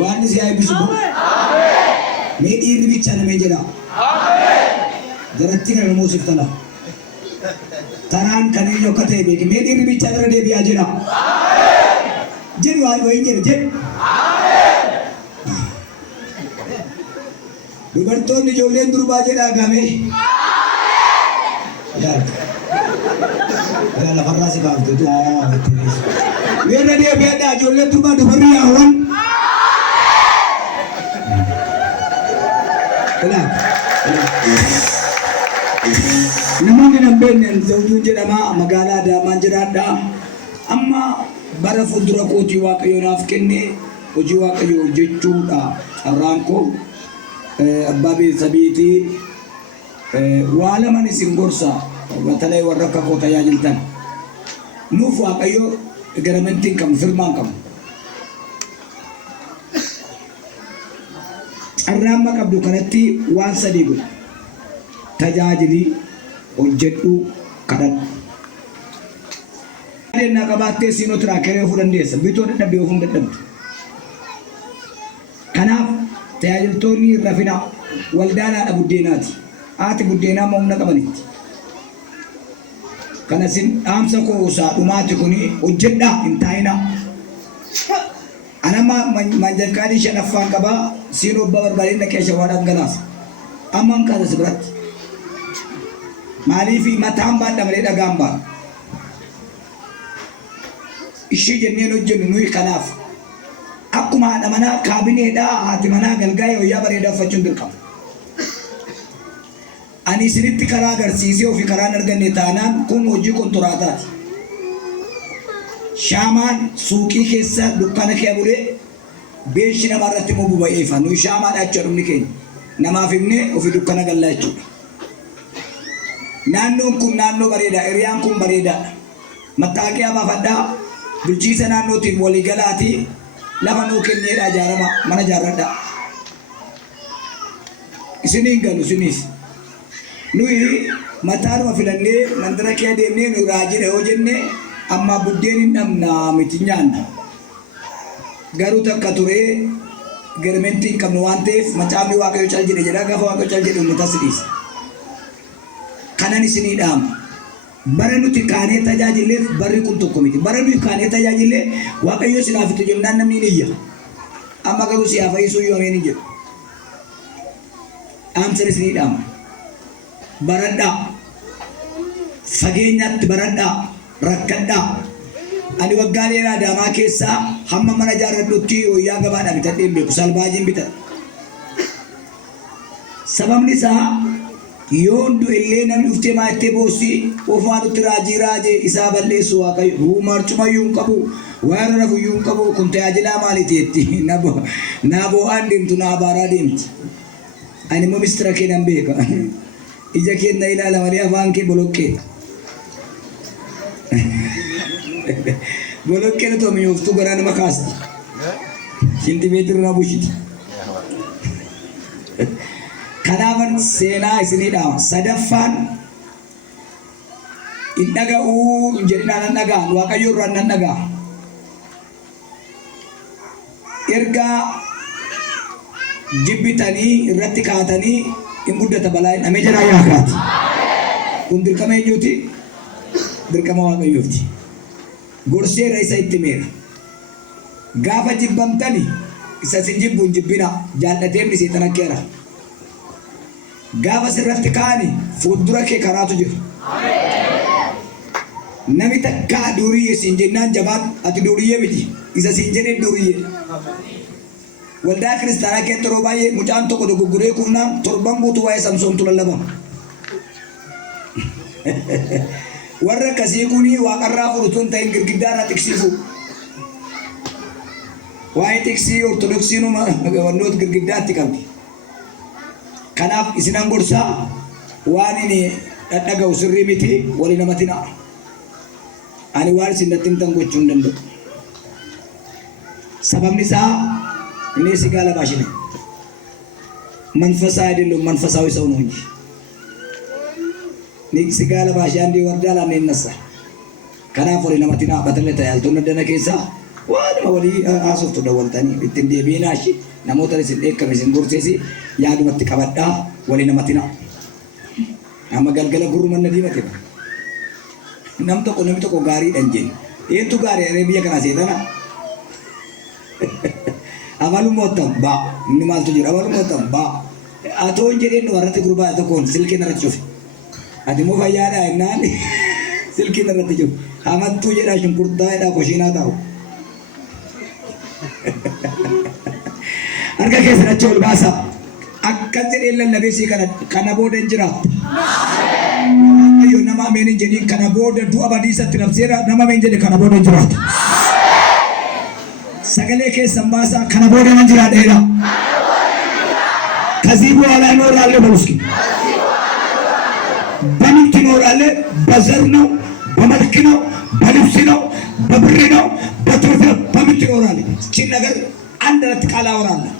Waan si ay bisu. Medii ribicha na mejera. Jaratti kana Musif tala. Taran kani yo kate be medii ribicha na de biya jira. Jeri wa go injere je. Dubartoonni ijoolleen durbaa jedhaa game. Lafa irraa si kaafte weerra deebi'adhaa ijoolleen durbaa dubarri yaawwan. Namoonni nan beekne Zawuduu jedhama magaalaa Adaamaan jiraadha. Amma bara fuuldura kootii Waaqayyo naaf kenne hojii Waaqayyo hojjechuudha carraan koo. Abbaabii sabiitii waa laman isin gorsa batalee warra akka koo tajaajiltan nuuf Waaqayyo garamantiin qabu firmaan qabu carraamma qabdu kanatti waan sadii godhu tajaajilii hojjedhu kadhadhu adeemna qabaattee siinoo tiraakeree ofuu dandeessa bitoo dadhabee ofuu dadhabdu kanaaf tajaajiltoonni rafina waldaanaadha buddeenaati haati buddeenaa humna qabanitti kanasin dhaamsa koo dhumaati kuni hojjedhaa hin taa'inaa anama manjalqaadii shanaffaan qabaa siin obba barbaadeen dhaqee shawaa dhangalaasa amman kaasa si biratti maaliifi mataan baadha malee dhagaan baadha ishii jenneen hojjennu nuyi kanaaf akkuma haadha manaa kaabineedhaa haati manaa galgaa'ee wayyaa bareedaa uffachuun dirqama. Ani isinitti karaa agarsiisee ofii karaan arganne taanaan kun hojii kontiraataati. Shaamaan suuqii keessa dukkana kee bulee beeshi namaa irratti immoo buba'eeffa. Nuyi shaamaadha jechuudha dhumni keenya. Namaaf himnee ofii dukkana gallaa jechuudha. Naannoon kun naannoo bareedaa, hiriyaan kun bareedaadha. Mattaaqiyaa baafadhaa bulchiisa naannootiin waliigalaatii lafa nuu kenneedhaa ijaarama mana ijaarradhaa. Isiniin galu isiniif. Nuyi mataanuma filannee mandara kee deemnee nu raajina yoo jenne amma buddeen hin dhabna miti nyaanna. Garuu takka turee garmentii hin qabnu waan ta'eef macaafni Waaqayyo cal jedhe jedha gaafa Waaqayyo cal jedhe uummata sidiisa. Kanan isinii dhaama. Bara nuti kaanee tajaajilleef barri kun tokko miti. Bara nuti kaanee tajaajillee Waaqayyo sinaafitu jennaan namni ni iyya. Amma garuu siyaa fayyisuu yoo ameen hin jedhu. Dhaamsan isinii dhaama. Baradhaa. Fageenyaatti baradhaa. Rakkadhaa. Ani waggaa dheeraa Adaamaa keessaa hamma mana ijaarradhutti wayyaa gabaadhaa bitadheen beeku salbaajiin bitadha. Sababni isaa yoo hundu illee namni dhuftee maattee boosii ofaanutti raajii raajee isaa balleessu Waaqayyo marcumayyuu hin qabu waan rafuyyuu hin qabu kun tajaajilaa maaliiteetti naaboo'aan deemtu naabaaraa deemti. Ani immoo mistira kee nan beeka. Ija kee na ilaala malee afaan kee boloqqee. Boloqqeen otoo mi'ooftuu garaa nama kaasti. Shintimeetirri na bushiti. Kanaafan seenaa isinii dhaama. Sadaffaan hin dhaga'uu hin jedhinaan nan dhaga'a. Waaqayyo irraan nan dhaga'a. Ergaa jibbitanii irratti kaatanii hin guddata balaa dhamee jira yaakaati. Kun dirqama eenyuuti? Dirqama Waaqayyooti. Gorseera isa itti meera. Gaafa jibbamtani isa sin jibbu hin jibbina jaallateen seetan akkeera. Gaafa sirratti kaani fuuldura kee karaatu jira. Nami takka duuriyyee siin jennaan jabaan ati duuriyyee miti isa siin jedhee duuriyyee. Waldaa kiristaanaa keessatti yeroo baay'ee mucaan tokko dogoggoree kunnaan torban guutuu waa'ee Samsoomtu lallabama. Warra akkasii kuni waaqarraa fudhatuun ta'in girgiddaarraa tiksiifu. Waa'ee tiksii ortodoksii numa wannoota girgiddaatti qabdi. Kanaaf isinan gorsaa waan inni dhadhaga'u sirrii miti walii namatti na'a. Ani waan isin natti himtan gochuu hin danda'u. Sababni isaa inni si gaala baashine. Manfasaa አይደለም መንፈሳዊ ሰው ነው እንጂ ንግስ ጋላ ባሻ እንዲ ወርዳላ ነነሳ Kanaaf walii namatti dhaabbatanii tajaajiltoonni addana keessaa waanuma walii haasoftu dawwaltanii ittiin deebiinaa ishee namoota isin dheekkame isin gorseesi yaadumatti qabadhaa walii namatti dhaa. Amma galgala gurrumanna diimate namni tokko gaariidhaan jennu. Eentu gaarii biyya kana seetana? Amalummaa ottan baa inni maaltu jira amalummaa ottan baa atoo hin jedheen warratti gurbaa tokkoon silkiin irratti cufe. Ati immoo fayyaadhaa jennaan silkiin irratti cufe. Amantuu jedhaa shunkurtaa jedhaa koshiinaa taa'u. Harka keessan achi ol baasaa. Akkas jedheen lallabeessii kana booda hin jiraatu. Yoo nama ameen hin jedhiin kana booda du'a badiisatti nabseera nama ameen jedhe kana booda hin jiraatu. Sagalee keessan baasaa kana booda hin jiraadheedha. ከዚህ በኋላ እኖራለሁ በሉ እስኪ። በምን ትኖራለህ? በዘር ነው፣ በመልክ ነው፣ በልብስ ነው፣ በብር ነው፣ በትርፍ ነው። በምን ትኖራለህ? እቺን ነገር አንድ አራት ቃል አወራለሁ።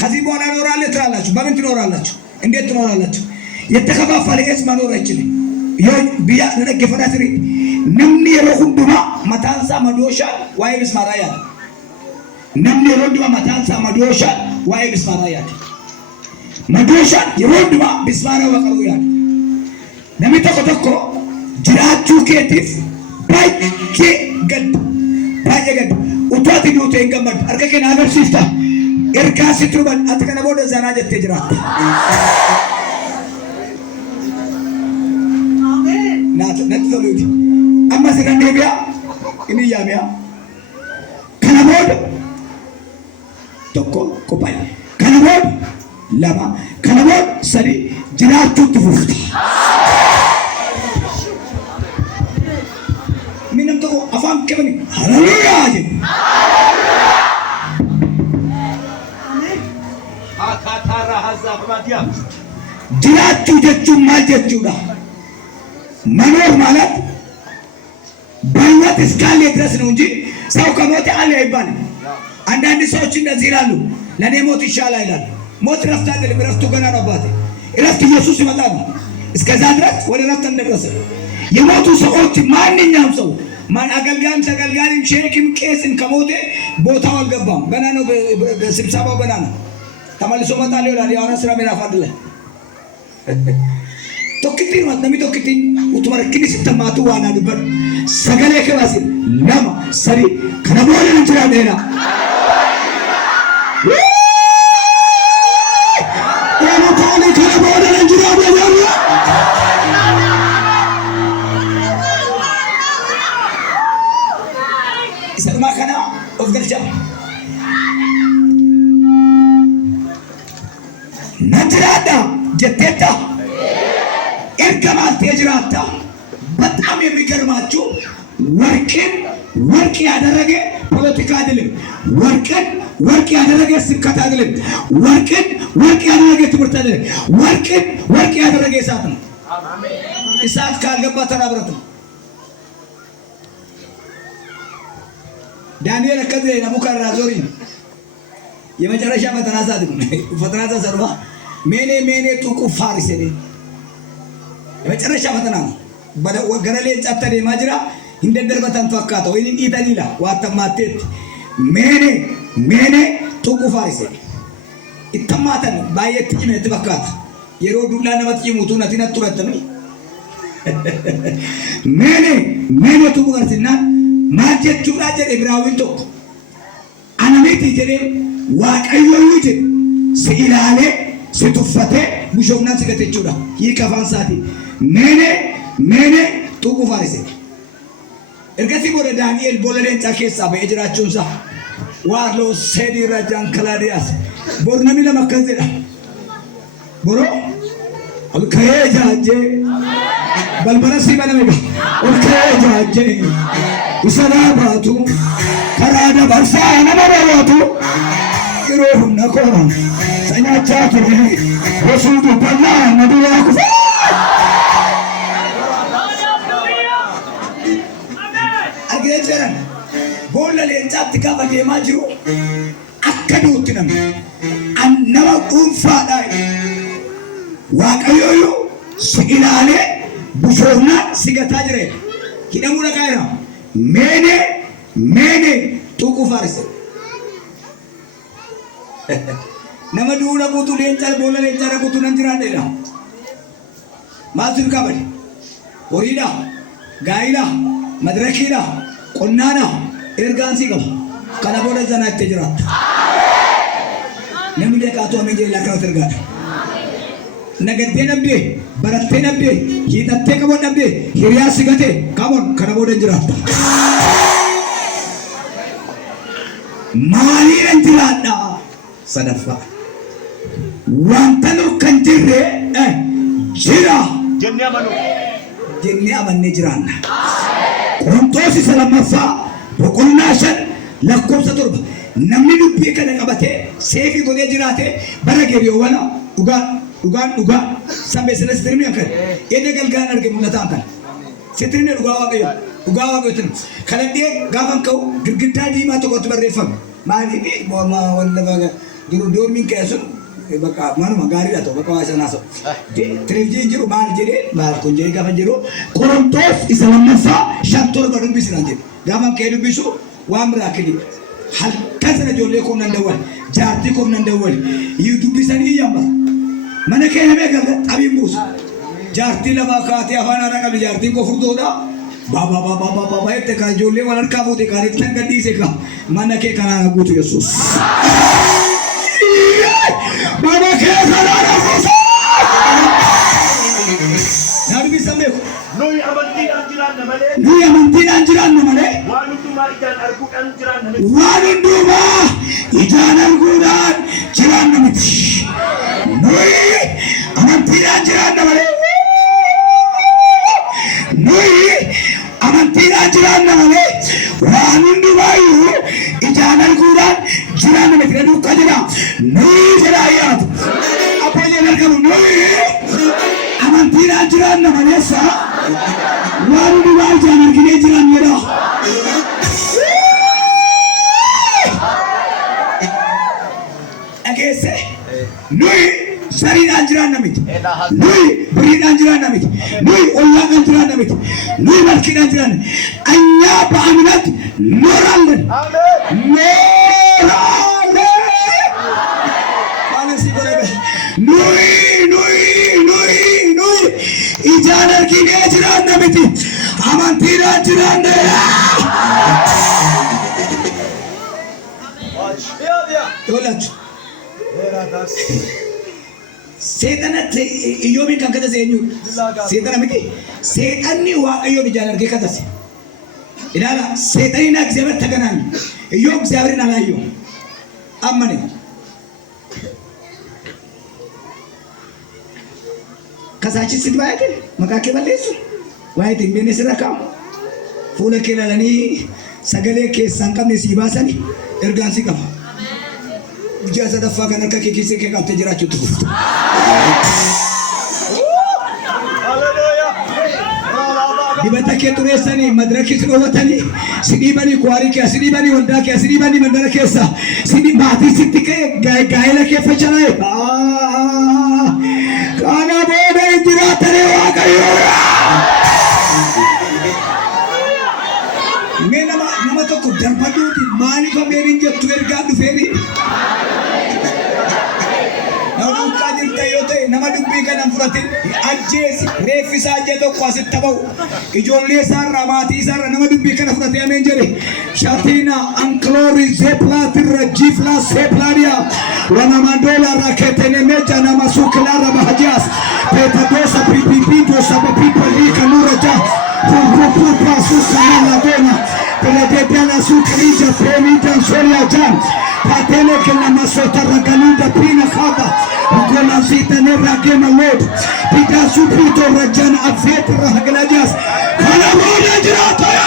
ከዚህ በኋላ እኖራለሁ ትላላችሁ። በምን ትኖራላችሁ? እንዴት ትኖራላችሁ? የተከፋፈለ ህዝብ መኖር አይችልም። ቢያ ለገፈና ትሪ ነምኒ የሮሁንዱማ መታንሳ መዶሻ ዋይ ብስማራ ያለ ነምኒ የሮሁንዱማ መታንሳ መዶሻ ዋይ ብስማራ ያለ መዶሻ የሮሁንዱማ ብስማራ ወቀሩ ያለ ነሚ tokko jiraachuu keetiif baay'ee gad utuati duute hin gammadu harka kee na agarsiifta ergaa sitti dhuban ati kana booda zanaa jettee jiraatta. Natti toluuti amma sirra deebi'a inni yaami'a kana booda tokko qophaa'e kana booda lama kana booda sadii jiraachuutti fufti. Minam tokko afaan kebani haleluuyaa jedhu. Jiraachuu jechuun maal jechuudha? መኖር ማለት በህይወት እስካለ ድረስ ነው እንጂ ሰው ከሞተ አለ አይባልም። አንዳንድ ሰዎች እንደዚህ ይላሉ፣ ለኔ ሞት ይሻላል ይላሉ። ሞት ረፍት አይደለም፣ ረፍቱ ገና ነው። አባቴ ረፍት ኢየሱስ ይመጣል። እስከዛ ድረስ ወደ ረፍት እንደደረሰ የሞቱ ሰዎች ማንኛውም ሰው ማን አገልጋይም ተገልጋይም ሼክም ቄስም ከሞተ ቦታው አልገባም፣ ገና ነው። ስብሰባው ገና ነው። ተመልሶ መጣል ይላል የሐዋርያት ሥራ ምዕራፍ 1 ላይ tokkittiin namni tokkittiin utuma rakkinni sitti hammaatu waan dubbatu sagalee kebaasi lama sadii kana booda hin jiraadheera. Yeroo kana booda hin jiraadheera. Isa dhumaa kana of galcha. Na jiraadha jetteetta. እርገማት የጅራታ በጣም የሚገርማችሁ ወርቅን ወርቅ ያደረገ ፖለቲካ አይደለም። ወርቅን ወርቅ ያደረገ ስብከት አይደለም። ወርቅን ወርቅ ያደረገ ትምህርት አይደለም። ወርቅን ወርቅ ያደረገ እሳት ነው። እሳት ካልገባ ተራብረት ነው። ዳንኤል ከዘ ናቡከደነጾር የመጨረሻ ፈተና ሰዓት ነው። ፈተና ተሰርባ ሜኔ ጡቁ ፋሪስ ነው። የመጨረሻ ፈተና ነው። ገረሌ ጫተደ ማጅራ እንደደርበታን ተወካታ ወይ ኢታሊላ ዋተማቴት ሜኔ ጡቁ ፋሪስ ኢተማተን ባየት ጭነት በካታ የሮ ዱላ ነመት ይሙቱ ነቲና ቱረተም ሜኔ ጡቁ ጋርሲና ማጀቹ ዳጀ ኢብራሂም ቶክ አናሜቲ ጀዴ ዋቀዮ ይጀ ሲላሌ ሲቱፈቴ ቡሾና ሲገተቹዳ ይከፋንሳቲ ሜኔ ጡቁ ፋሪስ እርገሲ ቦደ ዳንኤል ቦለሌን ጫኬሳ በእጅራቸውንሳ ዋርሎ ሴዲ ረጃን ክላዲያስ ቦርነሚ ለመከንዘዳ ቦሮ ኦልከጃጄ በልበረሲ በነሚጋ ኦልከጃጄ ይሰናባቱ ከራደ በርሳ ነመረዋቱ ይሮሁ ነኮራ ሰኛቻ ቱሬ ወሱዱ በላ ነዱያ ኩፋ አገጀረን ቦለሌን ጫት ካፈ ማጅሩ አከዱት ነው አነባ ቁንፋዳ waaqayyo sigilaale bufoorna sigata jire hidhamu dhaqaayra Mene tuku farise. Nama dua kutu lencar bola lencar kutu nanjiran deh lah. Masuk kabari. Korida, gaila, madrakila, konnana, ergansi kau. Kana bola jangan terjerat. Namun dia kata menjadi lakar tergat. Nagadde nabbe, baratte nabbe, hidatte kabon nabbe, hiriyasi gate, kabon kana bola jerat. Mali lanjiran dah. Sadafa. Wantanu kanjire, jira. Jenya amanne jiran. Kontosi salamasa, bokulnasan, lakum saturba. Namni dubbi kana qabate, seefi godee jiraate, bara geriyo wana, dhugaan sambe sana sitirmi akkan. Ede galgaan arge mul'ata akkan. Sitirmi dhugaa waaqayyo tan. Kanadee gaafan ka'u girgiddaa diimaa tokkotti barreeffame. Maaliif wanda baga dormiin keessun bakka manuma gaariidha ta'u bakka waa sanaa ta'u. Televiziyoon jiru maal jedhee maal kun jedhee gaafa jiru Qorontos isa lammaffaa 5:7 dubbisnaan jedhe. Gaafan kee dubbisu waan biraa kenni. Halkan sana ijoollee koon nan dawwal jaartii koon nan dawwal dubbisanii yamba. Mana keenya beekan xabiin buusu. Jaartii lama kaatee afaan haaraa qabdi jaartiin koo furdoodha. Baba itti kan ijoollee wal harkaa fuute kan itti kan gadhiise kan mana kee kanaan guutu Yesuus. Mana kee kanaan guutu. Nabi sambeeku. Nuyi amantiidhaan jiraanna malee. Waan hundumaa ijaan arguudhaan jiraanna miti. Nuyi amantiidhaan jiraanna malee. Nuyi amantiidhaan jiraanna malee waan hundumaayyuu ijaan arguudhaan jiraanna miti. Duukaa jira nuyi jedha ayyaatu abbooyyeen argamu nuyi amantiidhaan jiraanna maleessa waan hundumaa ijaan arginee jiraanna jedha. Dhageesse nuyi sariidhaan jiraanna miti. Nuyi biriidhaan jiraanna miti. Nuyi ollaadhaan jiraanna miti. Nuyi malkiidhaan jiraanna. Anyaa ba'aminatti nooraalleen. Nuyi ijaan arginee jiraanna miti. Amantiidhaan jiraanna. Yoolachu. Seexanatti Iyyoobiin kan katase eenyudha? Seexana miti. Seexanni Waaqayyoon ijaan argee katase. Ilaala seexaniin እግዚአብሔር ተገናኙ። Iyyoob እግዚአብሔርን አላየው አመነ። Kasaachis sitti baay'ate maqaa kee balleessu waa'ee timbeen sirra kaa'u fuula kee ilaalanii sagalee keessaan qabne sii baasanii ergaan si qaba. Ijaa sadaffaa kan harka kee keessee kee qabtee jiraachuutti fuftu. Dibata kee xureessanii madirakii si dhoowwatanii si dhiibanii kuwaarii kee si dhiibanii waldaa kee si dhiibanii mandara keessa si maatii sitti ka'e gaa'ela kee facanaa'e. Kana booda jiraatanii waaqayyoodha. Mee nama tokko darbaduuti maaliif ameeriin jettu ergaa dhufeeni? Namummaa jirta yoo ta'e nama dubbii kanan fudhate ajjeesi reeffisaa ajjee tokko asitti ta'u ijoollee isaarraa maatii isaarraa nama dubbii kana fudhate ameen jedhe shaatiina ankiloori zeeplaatirra jiiflaa seeplaadiyaa wanamandola raketene meja na masukilara bahajas petadosa pipipidosa papipalika nuraja pupupupa sukanala dona pelededana sukrija premitan soria jan patele kena masota ragalunda pina kaba ukola zita nera gema lord pita supito rajana afet rahaglajas kana moda jirata ya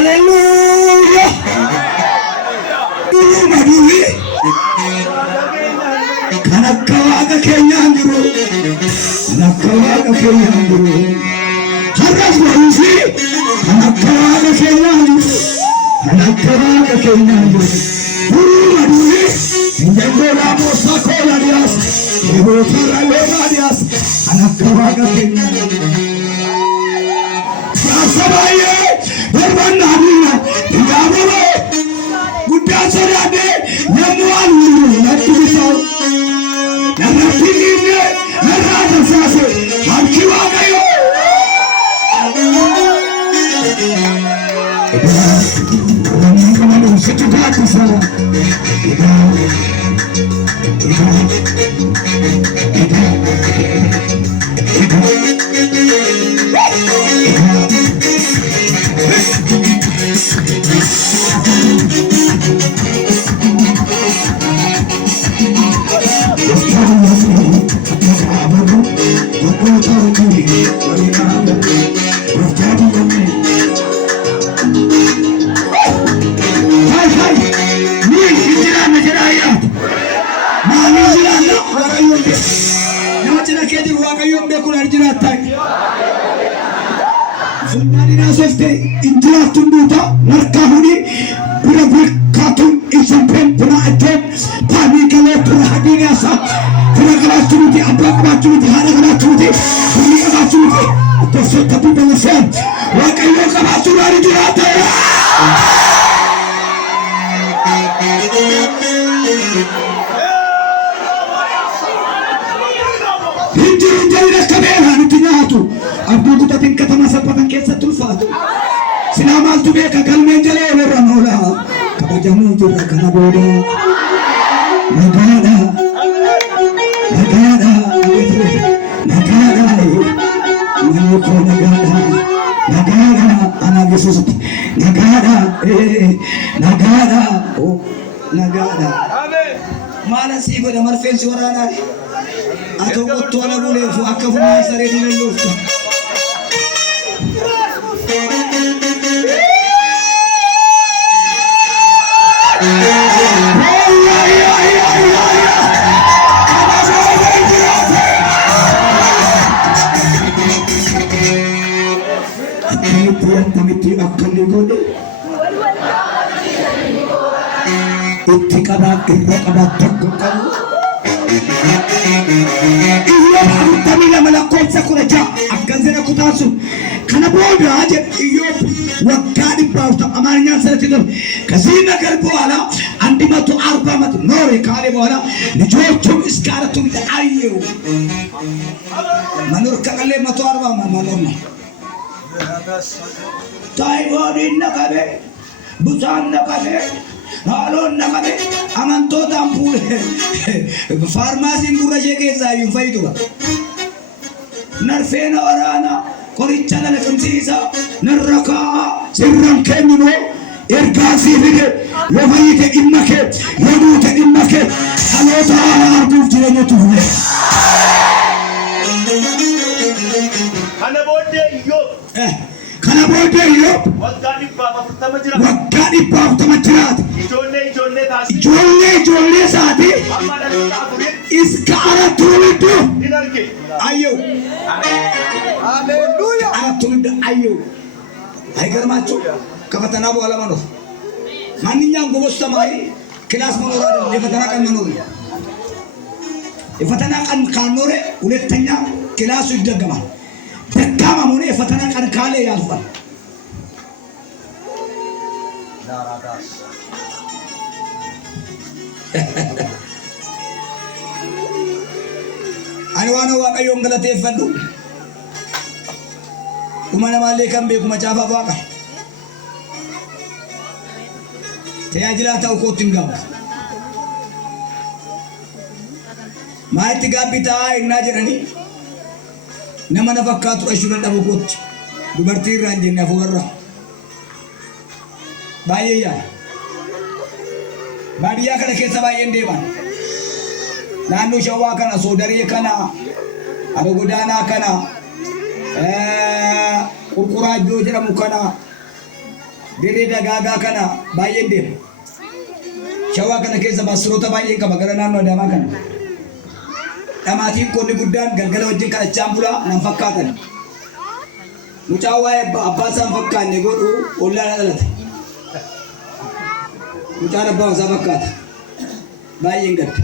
Hallelujah. Maduri. Kanakawaga kenyangiru. Kanakawaga kenyangiru. Harras marusi. Kanakawaga kenyangiru. Kanakawaga kenyangiru. Maduri. Injera mosa kola dias, ibu terlalu dias, anak keluarga kenya. Sabaye, berbandingnya, tidak boleh. Buddha serade, nyamuan nanti bisa. Nanti ini, nanti sasa, harus wakayo. Kamu setuju di sana? Sultanina softe injira tunduta narkahuni pura katun isampen pura atem pani kale pura hadini asa pura kala turuti abra kala turuti hara kala turuti puri kala turuti to se tapi belesen wa kayo kala turari jurata injira kabela ntinyatu abdu kutatin katama sapatan kesa tulfatu sinamal tube ka kalme jale waramola kabajamu jura kana boda nagada manuko nagada ana yesus nagada oh nagada amen mala sigo da marfen suwarana ato gotto ala bule fu akafu masare dile lufta Tamiti akan digode itikaba irokaba kamu iyo tamila malakosa kuraja akanzena kutasu kana boda aje iyo wakadi pauta amarnya saratido kazina garbo ala andimatu arbamat nore kale bola nijochum iskaratum ayyo manur kale matu arba manurna Taiwan nakabe, Busan nakabe, Halon nakabe, amanto tampule, farmasi pura jeke sayur faitu ba. Narfena warana, koricana lekamsisa, narraka, sirram kemino, ergasi fide, wafayite immake, yadute immake, halota arduuf jireenya tuule. Kana boode iyo waggaani baaf tamachiraat ijoollee saati iska aratulidu ayo haleluya aratulidu ayo አይገርማችሁ ከፈተና በኋላ መኖር ማንኛውም ጎበዝ ተማሪ ክላስ መኖር አይደለም የፈተና ቀን መኖር የፈተና ቀን ካልኖረ ሁለተኛ ክላሱ ይደገማል ደካማ ሆነ የፈተና ቀን ካለ ያልፋል አንዋና ዋቀዮን ገለቴ ፈዱ ኩማና ማለ ከምቤ ኩማ ጫፋ ዋቀ ተያጅላ ታውቆትን ጋባ ማይቲ ጋቢታ እና ጀረኒ nama na fakkaatu ashuran dhabukotti dubartii irraa hin jenne afuurra baay'ee yaa baadiyyaa kana keessa baay'een deeman naannoo shawaa kana soodaree kana aba godaanaa kana qurquraa iddoo jedhamu kana dirree dagaagaa kana baay'een deema shawaa kana keessa baasiroota baay'een qaba gara naannoo adaamaa kana Damatiin konni guddaan galgala wajjin kadhachaan bulaa nan fakkaatan. Mucaa waa'ee abbaa isaan fakkaanne godhu ollaan dhalate. Mucaan abbaa isaa fakkaata. baay'een gadda.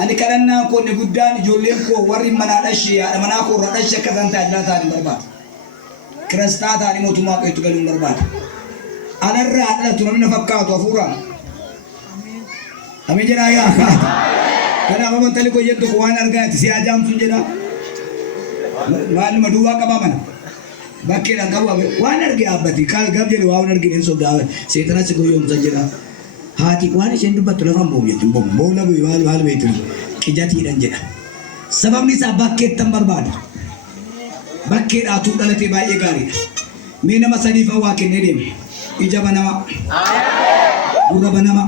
Ani kadhannaan koo inni guddaan ijoolleen koo warri manaa dhashee haadha manaa koo irra dhashee akka isaan tajaajilaa ta'an barbaada. Kiristaa ta'anii mootummaa Waaqayyootti galuu barbaada. Anarraa dhalatu namni na fakkaatu hafuuraan. Ameen jedhaa yaa kaatu. Kanaaf amantalli koo jettu waan argaati si ajaa'amsuun jedhaa. Maaluma duwwaa qabaa mana. Bakkeedhaan qabu waan arge dhaabbati gab jedhe waan argine hin sobdaa seexanatti goyoomsan jedha. Haati waan isheen dubbattu lafaan boom jettu boom boola bu'ii maal beektu qijatiidhaan jedha. Sababni isaa bakkeettan barbaada. Bakkeedhaatuu dhalatee baay'ee gaariidha. Mee nama sadiif hawaa kennee deeme. Ija banama. Gurra banama.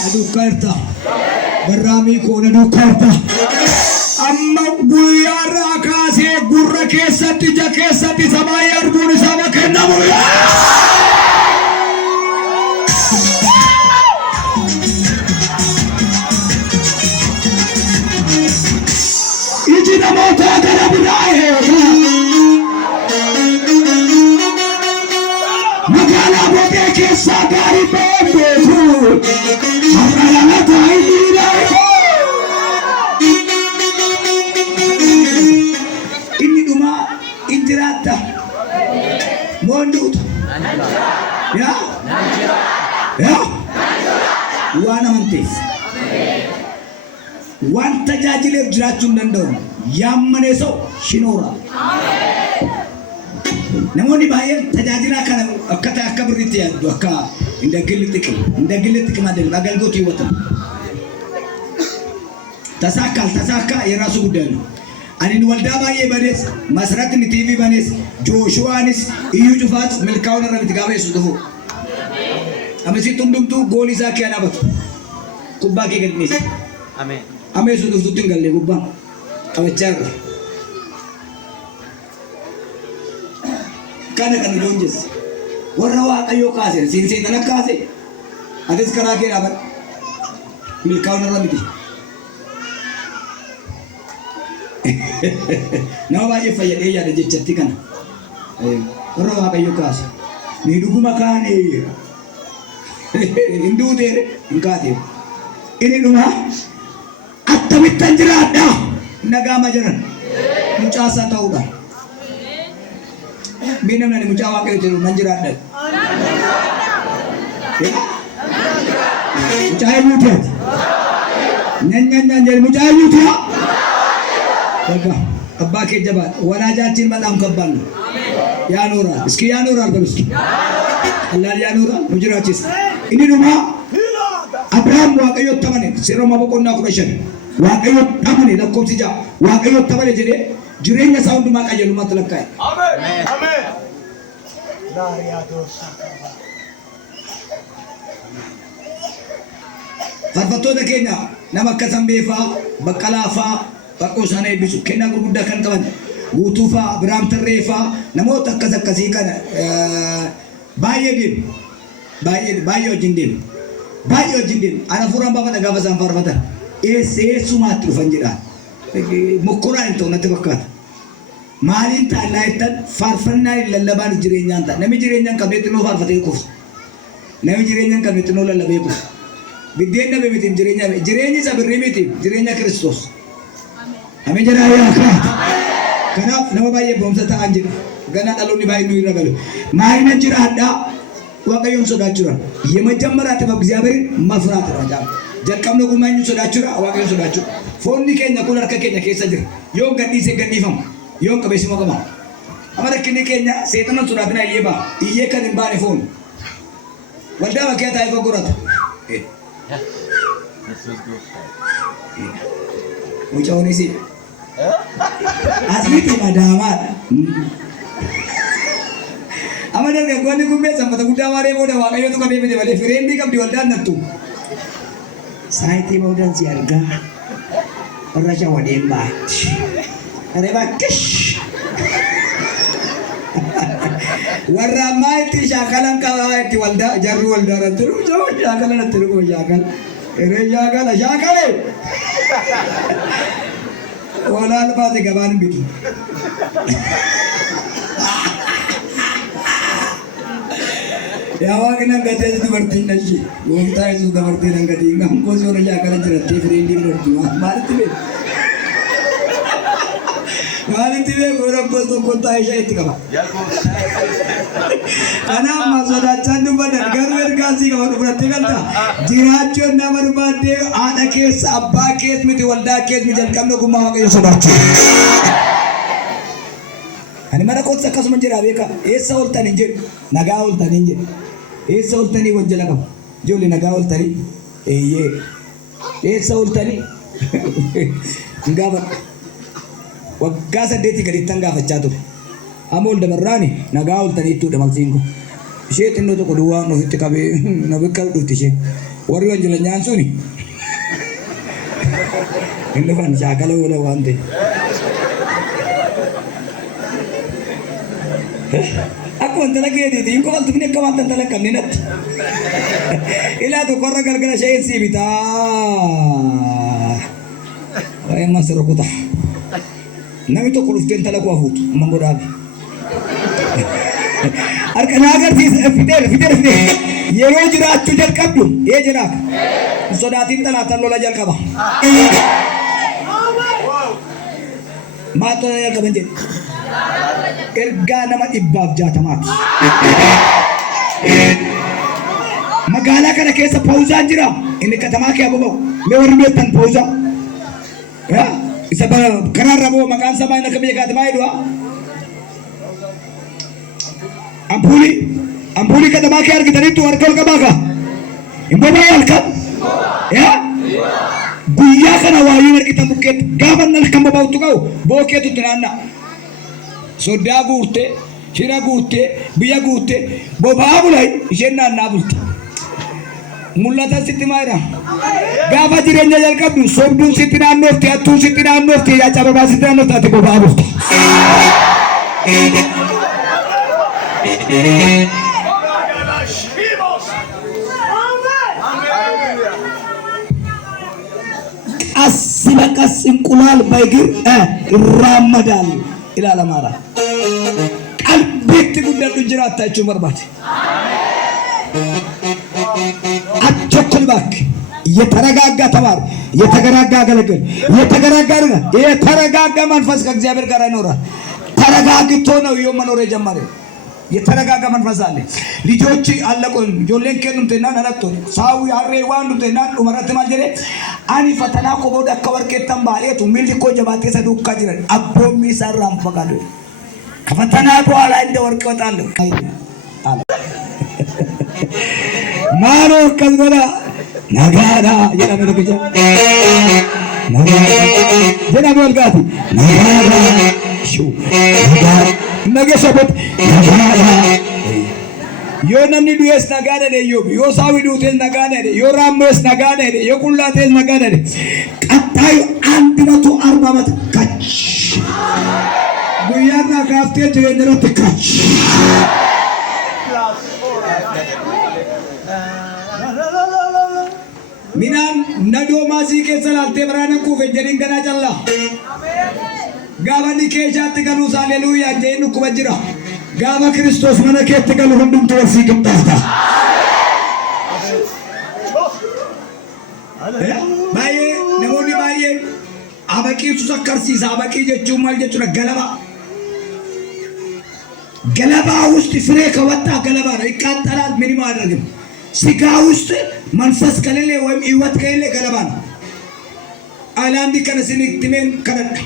Na dukkaarta. Barraamii koo na dukkaarta. Amma guyyaarraa kaasee gurra keessatti ija keessatti samaayii arguun isaa kennamu. Iji namoota gara biraa'ee magaalaa boqee keessaa gaarii beeku har'a lamata hiriiree. Intiratta monduutu yaa waan amanteef waan tajaajileef jiraachuu hin danda'u yaammanee soo shinoora. Namoonni baay'een tajaajilaa kana akka birriitti yaaddu akka indagilli xiqqima adeemu agalgootii watan tasaakkaa yeraasu guddaanu. Ani waldaa baay'ee banees masratni TV banees Jooshuwaanis iyyuu cufaas milkaa'uun irra miti gaafa yesuus dhufu. Amasitti hundumtuu goolii isaa kee dhaabatu. Kubbaa kee gadhiis. Ameen. Amma yesuus dhuftutti hin galle kubbaa. Qabachaa irra. Kana kan ijoon jesse. Warra Waaqayyoo kaase siin seexana kaase. Atis karaa kee dhaabadhu. Milkaa'uun irra miti. Nama baay'ee fayyadee yaada jechatti kana. Warra Waaqayyoo kaase. Ni dhuguma kaane. Hinduu ta'e hin kaatee. Inni dhuma akkamittan jiraadha. Nagaama jiran. Mucaasaa ta'uudha. Mee namni mucaa Waaqayyoo jedhu nan jiraadha. Mucaa eenyuu ta'eeti? Nyan jedhu mucaa eenyuu ta'e? Baga abbaa kee jabaadha. Walaajatiin በጣም ከባድ ነው። ያኖራል እስኪ ያኖራል በሉ እስኪ አላህ ያኖራል nu jiraachisa. Inni dhuma Abrahaam Waaqayyo tamane seeroma boqonnaa 15 Waaqayyo tamane lakkoofsi 6 Waaqayyo tamane jedhee jireenya isaa hundumaa qajeelummaatti lakkaa'e. Ameen. Ameen. Faarfattoota keenya nama akka Sambeefaa Baqqalaafaa Baqqoo isaanii eebbisu kennaa gurguddaa kan qaban guutuufaa Abiraam Tarreefaa namoota akkasii kana baay'ee deemu. Baay'ee wajjin deemu. Ana fuudhan baafata gaafa isaan faarfatan eessumaatti dhufan jedha. Mokkoraan hin ta'u natti fakkaata. Maaliin taa'aa jettan faarfannaan lallabaan jireenyaan ta'a. Namni jireenyaan qabne xinnoo faarfatee kuusa. Namni jireenyaan qabne xinnoo lallabee kuusa. Biddeen dhabe miti jireenyi isa birrii miti jireenya Kiristoos. Ameen jedhaa yaa kaatu. Kanaaf nama baay'ee boomsa ta'an jedhu. Ganaa dhaloonni baay'ee nu irra galu. Maayina jiraadhaa Waaqayyoon sodaachuudhaan. የመጀመሪያ እግዚአብሔርን መፍራት ነው። jalqabni ogummaa eenyu sodaachuudha Waaqayyoon sodaachuudha. Foonni keenya kun harka keenya keessa jira. Yoo gadhiise gadhiifama. Yoo qabeessima qaba. Amma rakkinni keenya seexana sodaatina iyyee ba'a. Iyyee kan hin baane foon. Waldaa bakkee taa'ee gogorata. Mucaawonis asmiti madaamaadha. Amma dargaggoonni kubbee sammata guddaa waaree booda Waaqayyootu qabee fide malee fireenbii qabdi waldaan nattu. Saayitii boodan si argaa warra shawadeen baatti. Areeba kish. Warra ammaa itti shaakalan qabaa itti waldaa jarri waldaa irratti jiru shaakalan irratti jiru shaakal. Eree shaakale. Walaan baate gabaan bitu. yaa waaqni hangatee dubartiin dhashee gooftaa yesuus dubartiin hangatii gaangoo soora shaakala jirattee firiindii biratti maalitti beeku maalitti beeku rakkoo tokko taa'ee ishee itti qaba. Kanaaf maa sodaachaan dubbatan garuu ergaasii qaba fudhattee galta jiraachuun nama barbaadde haadha keessa abbaa keessa miti waldaa keessa miti jalqabna gummaa waaqayyo sodaachuu. Ani mana kootti akkasuma jira beeka eessa ooltan hin jedhu nagaa ooltan hin jedhu eessa ooltanii wajjala qabu ijoollee nagaa ooltanii eeyyee eessa ooltanii gaafa waggaa 8 gadiittan gaafachaa ture amma ol dabarraani nagaa ooltanii ittudha maqsiin kun ishee xinnoo tokko duwwaan ofitti qabee na bakka dhufti ishee warri wajjala nyaan suni hin dhufan shaakala oola waan ta'e. Aku antara kaya di ingko altu punya kawan antara kami nat. Ila tu korang gara-gara saya si bita. Ayam masih rokuta. Nami tu kurus ten tala kuafut manggoda. Arkana agar si fider. Ye roh jerat tujar kabdu. Ye jerak. Sodatin tala talo lajal kaba. Mato lajal kabenjen. Ergaa nama 160 magaalaa kana keessa pauzaan jira inni katamaa kee ababoo mee warri beektan pauzaa isa karaarra boo maqaan samaa inni akka biyya katamaa jedhu ampuulii katamaa kee argitanitti harka ol qabaa ka hin bobaa halkan guyyaa kana waayeen argitan bukkeetti gaafa halkan bobaa'utu qabu bookeetutti naanna. Sodaa guurte, shira guurte, biyya guurte, bobaa bulay isheen naannaa bulte. Mul'atan sitti maayidha. Gaafa jireenya jalqabdu sobduun sitti naannoofte, hattuun sitti naannoofte, yaa cababaa sitti naannoofte ati bobaa bulte. Qassi baqas inqulaal baygir irraammadaan. Ila lamara qalbiitti guddadhu jiraata jechuun barbaade አቸኩል እባክህ የተረጋጋ ተማር የተረጋጋ አገልግል የተረጋጋ መንፈስ ከእግዚአብሔር ጋር ይኖራል ተረጋግቶ ነው መኖር የጀመረው የተረጋጋ መንፈስ አለ ልጆች አለቁን ጆሌን ከኑምተና ነለቶ ሳው ያሬ ዋንዱተና ኡመረት ማልጀሬ አኒ ፈተና ኮቦዳ ከወርቄተን ባሌቱ ሚልኮ ጀባቴ ሰዱካ ጅረን አቦሚ ሰራም ፈቃዱ ከፈተና በኋላ እንደ ወርቅ ወጣለሁ አለ ማሮ ከዝበላ ነጋዳ የለመደከ ነጋዳ ጀና ወልጋቲ ነጋዳ ሹ ነጋዳ ነገሰበት ነጋዳ Yo namni du'es nagaadha de yo saawi duutes nagaadha de yo raammoes nagaadha de yo qullaates nagaadha de qaxxaayu 140 ዓመት ካች ጉያና ካፍቴ ጀነራት ካች ሚናን ነዶ ማሲ ከሰላልቴ ብራነ ኩፈ ጀሪን ገና ጨላ ጋባኒ ከጃት ገሉ ሃሌሉያ ጀኑ ኩበጅራ ጋባ ክርስቶስ መነከት ገሉ ሁሉም ተወሲ ቅጣታ ባዬ ነሞኒ ባዬ አበቂ ሱሰከርሲሳ አበቂ ጀቹ ማል ጀቹ ገለባ ውስጥ ፍሬ ከወጣ ገለባ ነው ይቃጠላል ምንም አያደርግም ስጋ ውስጥ መንፈስ ከሌለ ወይም ህይወት ከሌለ ገለባ ነው አይላንዲ ከነስኒ ትሜን ከነዳ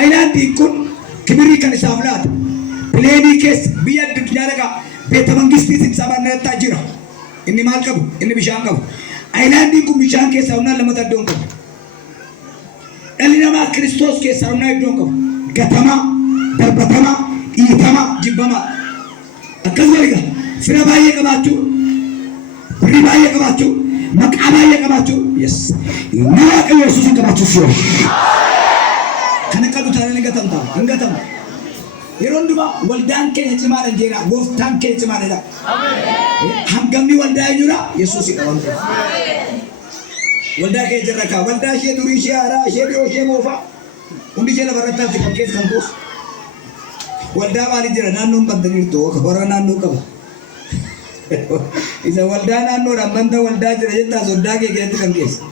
አይላንዲ ኩን ክብሪ ከነሳፍላት ፕሌኒ ኬስ ቢያድ ጃለጋ ቤተ መንግስት ሲሰባና ታጅራ እኒ ማልቀቡ እኒ ቢሻንቀቡ አይላንዲ ኩን ቢሻን ኬሳውና ለመተዶንቀ እሊናማ ክርስቶስ ኬሳውና ይዶንቀ ገተማ ደርበተማ ኢተማ ጅበማ አከዘሪጋ ፍራባየ ቀባቱ ሪባየ ቀባቱ መቃባየ ቀባቱ yes ናቀ ኢየሱስ ቀባቱ ሲዮ ከነቀዱ ታረን እንገተም የሮንዱባ ወልዳን ከየጭማረ ጀራ ጎፍታን ከየጭማረ ዳ አሜን ሐምገሚ ወልዳ ይኑራ ኢየሱስ ይቀባው ወልዳ ከየጀረካ ወልዳ ሸዱሪ ሻራ ሸዲዮ ሸሞፋ ሁንዲ ጀለ በረታ ተከከስ ከንቆስ ወልዳ ባሊ ጀራ ናኖን በንተኒርቶ ኮሮና ናኖ ቀባ Isa waldaa naannoodhaan banta waldaa jira jettaa soddaa kee keessatti kan keessa.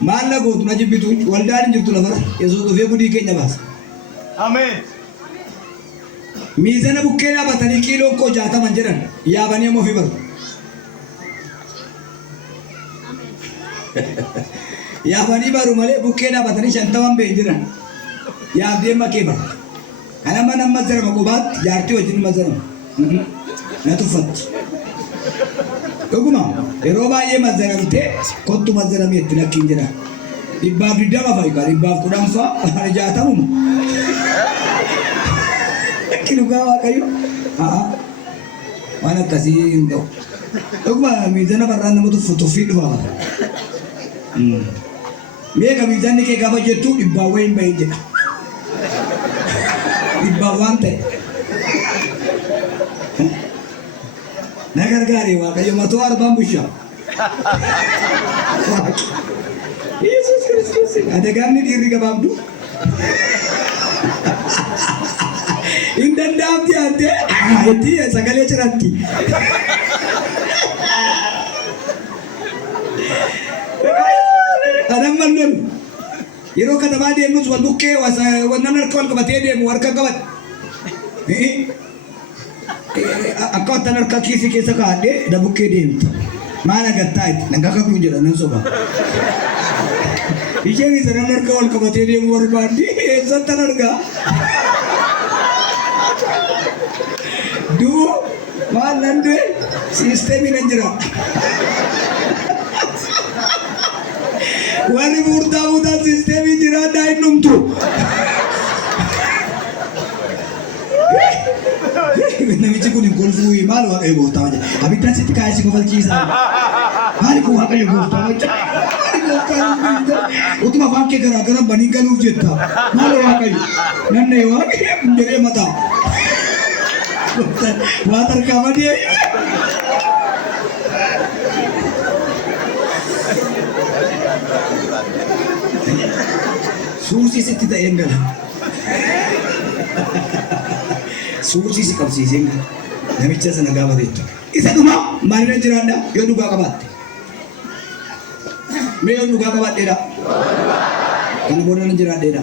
Maal na gootu na jibbitu waldaan hin jirtu lafa Yesuus dhufee gudii keenya baasa. Ameen. Miizana bukkee dhaabatanii kiiloon koo 60 jedhan yaabanii immoo ofii baru. Yaabanii baru malee bukkee dhaabatanii 50 ba'e jiran yaabdee makee baru. Kana mana mazarama qubaatti jaartii wajjin mazarama. Na tuffatti. Dhuguma yeroo baay'ee mazaramtee kottu mazaramee itti lakkiin jira. 120 fa'ikaa 110 fa'a 60. Kinugaa waaqayyo waan akkasii hin ta'u. Dhuguma miizana barraan nama tuffii dhufa. Meeqa miizanni kee gaafa jettu dhibbaa wayiin bahin jedha. Dhibbaa waan ta'e. Na gargaare waaqayyo matoo arbaan bushaa. Yesuus Kiristoos adagaan dhiirri gabaabdu. In danda'amti ante itti sagalee ciratti. Adam mallon yeroo katamaa deemnus wal bukkee wannan harka wal qabatee deemu harka qabat. Akka wattan harka kiisii keessa kaa'adhee da bukkee deemtu. Maal agartaa itti nagaa qabuu jedha nan soba. Isheen isa namni harka wal qabatee deemu barbaaddi eessattan argaa. Duu maal nan du'e siisteemii nan jira. Warri murtaa siisteemii jira daa'im dhumtu. Namichi kun golfuu maal waaqayyo gooftaa wajjin abiddaan sitti kaayesi kofalchiisaa. Maali kun waaqayyo gooftaa wajjin. Utuma afaan kee garaa banii galuuf jetta. Maal waaqayyo nannee waaqayyo jedhee mataa. Water cover dia. Susi si tidak enggak. Susi si kau sih enggak. Namicha sana gawat itu. Isa tu mau mana jeranda? Yo duga kabat. Me yo duga kabat dia. Kalau bodoh jeranda dia.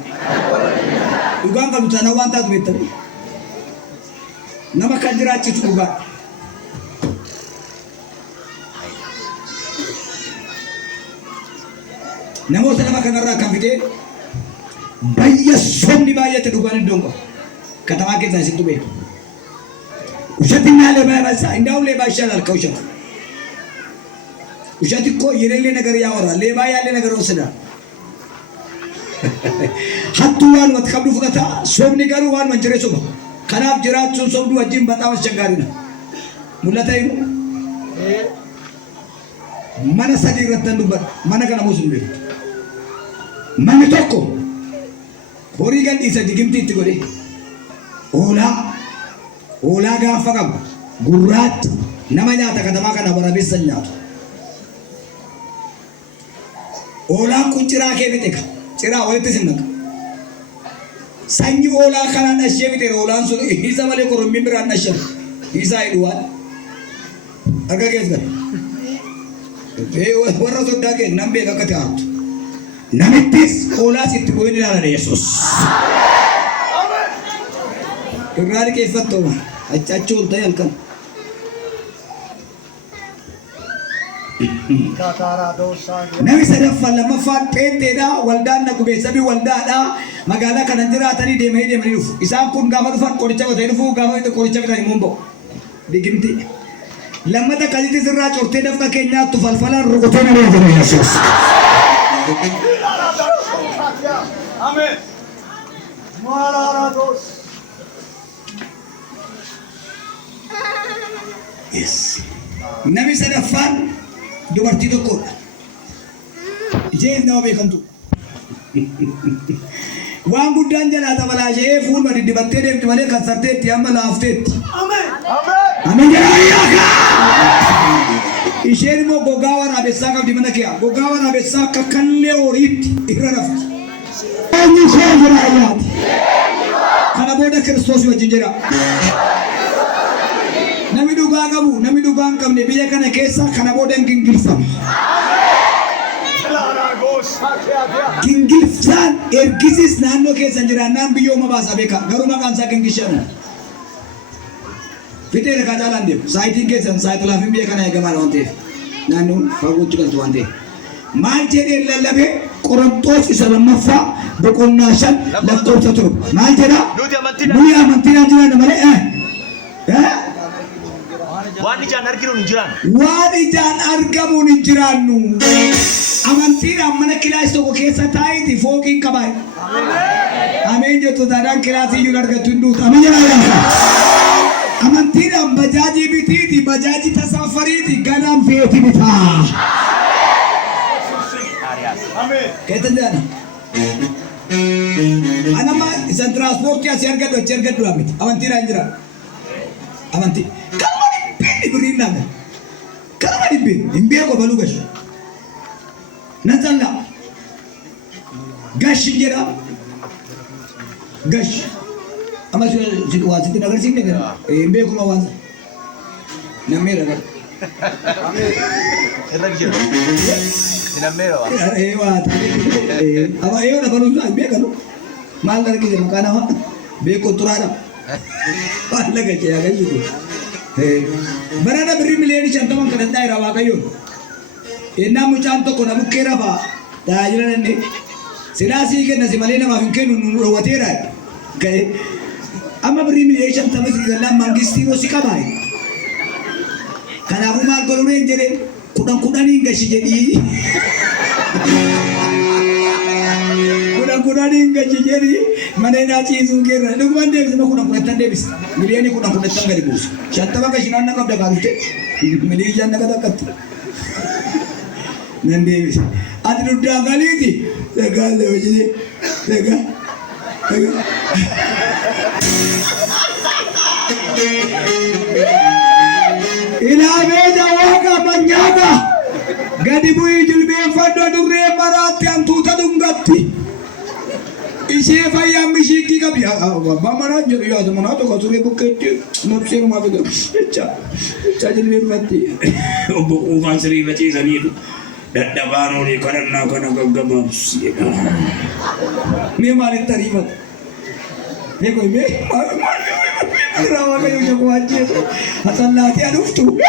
Duga kalau sana wanta tu betul. Nama kan jiraachisu dhugaa. Namoota nama kanarraa kan fidee somni baay'ate dhugaan iddoon qabu. Katamaa keessaa isitti beeku. Ushatinaa leebaa baasaa indaa'u leebaa ishee alka ushata. Ushati koo yerellee nagar yaa warra leebaa yaallee nagar hoosida. Hattuu waan wati qabdu fudhata somni garuu waan manjiree soba. Kanaaf jiraachuun sobduu wajjin baxaa shaggaarina. Mul'ata himu. Mana sadii irratti nan dubbadha. Mana kana moos hin beeku. Manni tokko horii gadhiisa digimtii itti godhe. Hoolaa gaafa qabu gurraatti nama nyaata katamaa kana waraabessan nyaatu. Hoolaan kun ciraa kee fixe ciraa walitti sinnaqa. Sanyi hoolaa kanaan dhashee fixe hoolaan sun isa malee korommiin biraan dhashan isaa hidhuwaan akka keessa warra soddaa kee nan beeka akka ta'atu namittis hoolaa sitti bu'een ilaalan Yesuus. Irraa dhiqeeffattooma achachuu ol ta'e halkan. Nami sadaffaan lammaffaan Pheenxeedha waldaan naqubee sabii waldaadha magaalaa kanan jiraatanii deemanii dhufu. Isaan kun gaafa dhufan qoricha batanii dhufu gaafa qoricha bitanii immoo ba'u. Digimti. Lammata akkasitti sirraa cortee dafqa keenyaattu falfalaan rukutee nama jira Yesuus. Amen. Yes. Nami sadaffaan dubartii tokkodha. Isheen nama beekamtu. Waan guddaan jalaa tabalaa ishee fuuluma diddibattee deemti malee kan sarteetti amma laafteetti. Amen. Amen jedhaa. Isheen immoo gogaa waraabessaa qabdi mana kee. Gogaa waraabessaa akka kallee horiitti irra rafti. Eenyu koo jira ayyaati. Kana booda Kiristoos wajjin jira. Nami dhugaa qabu namni dhugaa hin qabne biyya kana keessa kana booda hin gingilfamu. Gingilfsaan ergisis naannoo keessan jiraannaan biyyooma baasa beeka garuu maqaan isaa gingilchamu. Fitee rakaa caalaan deemu saayitiin keessan saayitii laafin biyya kana eegamaa waan ta'eef naannoon fagootti galtu waan ta'eef. Maal jedhee lallabee Qorontos isa lammaffaa boqonnaa 5 lakkoofsa 7 maal jedha? Nuyi amantiidhaan jiraanna malee waan ijaan arginu hin jiraannu. Waan ijaan argamuun hin jiraannu. Amantiidhaan mana kilaasii tokko keessa taa'iti fooqiin qabaa. Ameen jettu taadhaan kilaasii iyyuu argattu hin duutu. Ameen jedhaa amantiidhaan bajaajii bitiiti bajaajii tasaafariiti ganaan feeti bitaa. Kaitan jana. Anama isan transport ya si harga dua amit. Amanti ranjira. Amanti. Kalau mana pin beri naga. Kalau mana pin, imbi aku balu gas. Nanti gas jera. Gas. Ama situasi itu nagar sini kan. Imbi aku mau wan. Namanya nagar. Eragir. Dinamero. Ewa, apa ewa na balu juga imbi kan. Mal lagi je makan apa? Beko turada. Mal lagi je ya kan itu. Berada beri miliar contoh mang kereta irawa kayu. Ena mucanto kona bukera ba. Dah jalan ni. Sinasi ke nasi malena ma mungkin nuru watera. Kayak ama beri miliar contoh masih dalam mangisti rosi kabai. Karena aku mal kalau ni jadi kudang-kudang ni enggak sih jadi. Kudang-kudang ni enggak sih jadi. Mana yang nasi sungkir. Lu mana dia sama kudang-kudang Davis. Miliar ni kudang-kudang tangga di bus. Siapa makan sih nana kau dah kalut. Miliar jangan kata-kata. Nanti ada udah kali ini. Lega lewat jadi. Lega. Ilabe jawaga manyaga gadi bui julbe fadwa dure marati antuta dungatti ise faya mishiki kabya bamara jori ya zamana to kasure buketti nopse ma bega cha julbe fatti obo uvansri vachi zanidu dadabano ni karana kana gagama me mari taribat me koi me Rawa kayo jago aja, asal lagi aduh tu.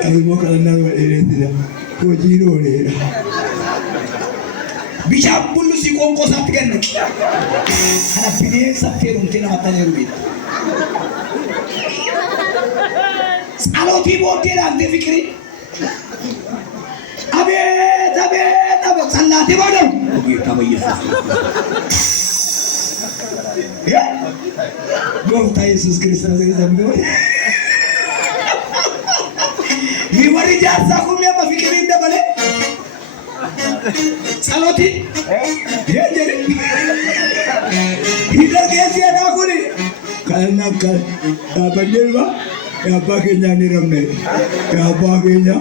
Aku mau kalau nak ini tidak, kau jiro ni. Bisa bulu si kongko satu kan? Anak pilih satu mungkin matanya rubit. Kalau tiba dia nanti fikir. Abe, salah tiba dong. Okey, kamu Yesus. Ya, Gota Yesus Kristus saya sambil. Liwari jasa aku ni apa fikirin dah balik? Saloti? Ya jadi. Hidup kesian aku ni. Karena apa dia bah? Apa kenya ni ramai? Apa kenya?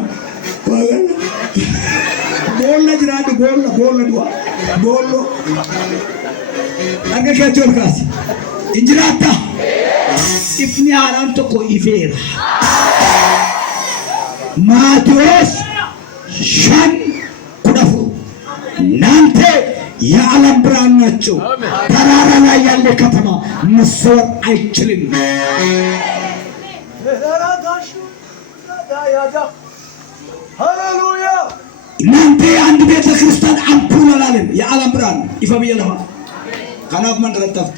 Bola jeradu bola dua, bola. Angga kacau kasih. Injirata. Ifni haram to ko ifera. Matius Shan kudafu. Nante ya alam beranacho. Tararana yalle katama masor aichilin. Haleluya. Nanti andi beta Kristen ampun alalem ya alam beran. Ifa biyalama. Kanaf man rataf.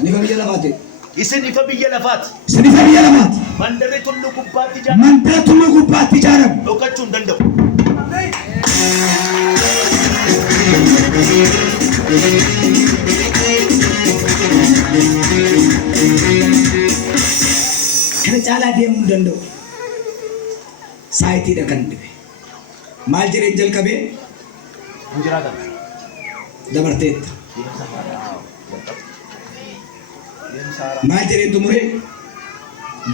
Ani fa biyalafat. Isin ifa biyalafat. Sini fa biyalafat. Mandare tullu kubbati jaram. Mandare tullu kubbati jaram. Lokacun dandau. Kerjala dia mundandau. Saya tidak akan debe. Mal jere jal kabe. Menjerakan. Dabartet. Mal jere tumure.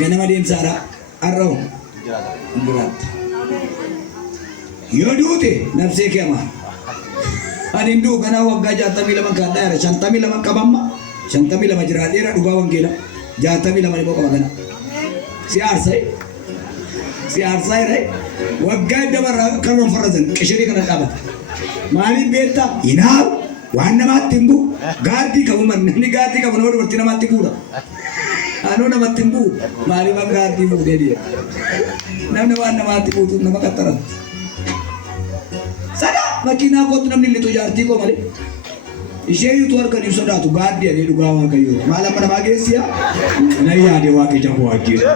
Ganama dem sara arro. Menjerat. Yodute nafse kiama. Anindu kana wagga jatami lamang kadara, shantami lamang kabamma, shantami lamang jeradera dugawang gila. jaatami lama ni boka magana si arsai rai wagga dabarra kalwan farazan qishiri kana dhabat mali beta inaab waan namatti himbu gaardii qabu manni gaardii qabu nama dubartii namatti buudha anu namatti himbu mali man gaardii buudee diya namni waan namatti buutu nama qaxxaran sada makiinaa kootu namni litu jaartii koo malee ishee yuutu harkan ibsa daatu gaardii ani dhugaa waaqayyoo maal amma namaa geessiya na yaade waaqayyo jaboo ajjeesu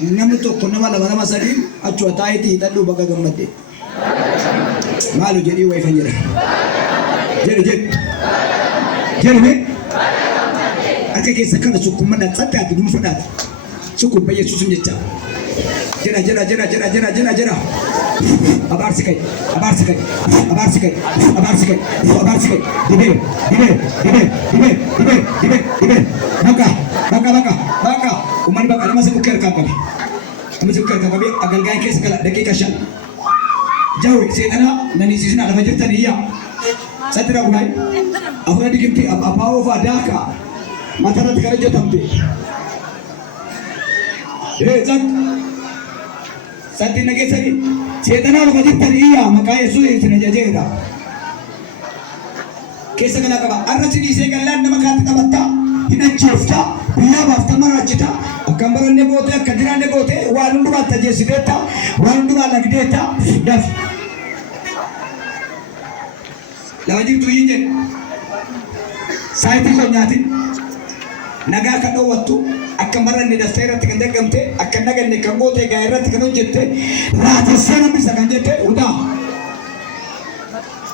namni tokko nama lama sadii achuma taayitii hidhadhuu bakka gammadde maalu jedhii wayi fayyada jedhu akka keessa kana sukkummadhaan saddaati dhuunfadhaati sukkum yesuusin jecha jira abaarsi kai dibee baka umani baka nama sebukar kapabi agalgaan keessa kala daqiiqa 5 jawi seedana nani sisina dafa jirtan iyya sadira ulai afura digimti abawo fa daka matara tikarajo tamte zak sadina kesari seedana dafa jirtan iyya maka yesu isina jajeda keessa kala kaba arrachini seegallan nama kaatti qabatta hinachiifta biyya baafta marachita akkambaran ne goote akkadira ne goote waan hundumaa tajjeesideetta waan hundumaa lagdeetta daf lawa jirtu yinje saayitii konyaatiin nagaa kan dhoowwattu akkambaran ne dafta irratti kan daggamte akka naganne kan goote gaa irratti kan hojjette raatessee namni isa kan jette hundaa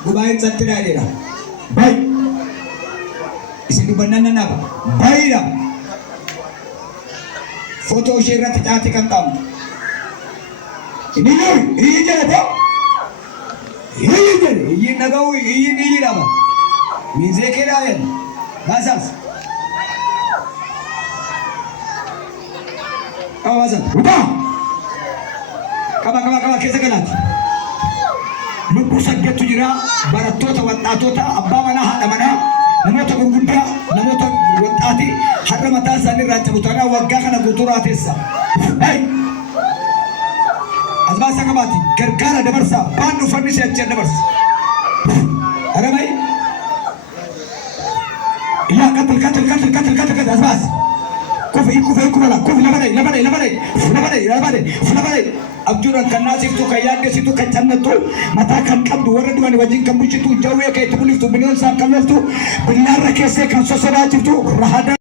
gubaa'een satti dhaadheedha bayi isin dubbannaan nanaaba bayiidha foto ishee irratti taate kan qabu inni jedhe iyi nagau iyi dhaba miizee keedhaayan baasaas qaba baasan hudaa qaba keessa galaati lubbuu 8 jira barattoota waxaatota abbaa manaa haadha manaa namoota gurguddaa namoota waxaati har'a mataa isaanii irraa cabutaadhaa waggaa kana guuturaa teessa asbaasa qabaati gargaara dabarsa baan dhufanni si achi dabarsa aramai yaa qatal asbaas kufi kubala kufi labadai abjuran kan naasiftu kan yaaddesitu kan cannattu mataa kan qabdu warra du'an wajjin kan bulchitu jawwee kan itti buliftu bineensa kan loltu billaarra keessee kan sosodaachiftu rahada